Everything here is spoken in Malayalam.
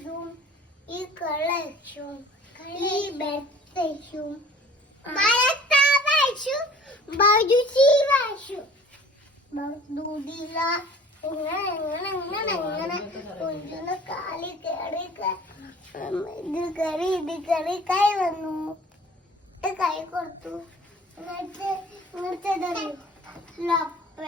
ഇതും ഈ കളച്ചും ഈ ബെത്തച്ചും മരത്താവച്ചു ബജുചീവച്ചു ദൂതില ഇങ്ങനെ കുഞ്ചുന കാലി കയറി ഇത് കയറി കൈ വന്നു കൈ കൊടുത്തു എന്നിട്ട് ലപ്പ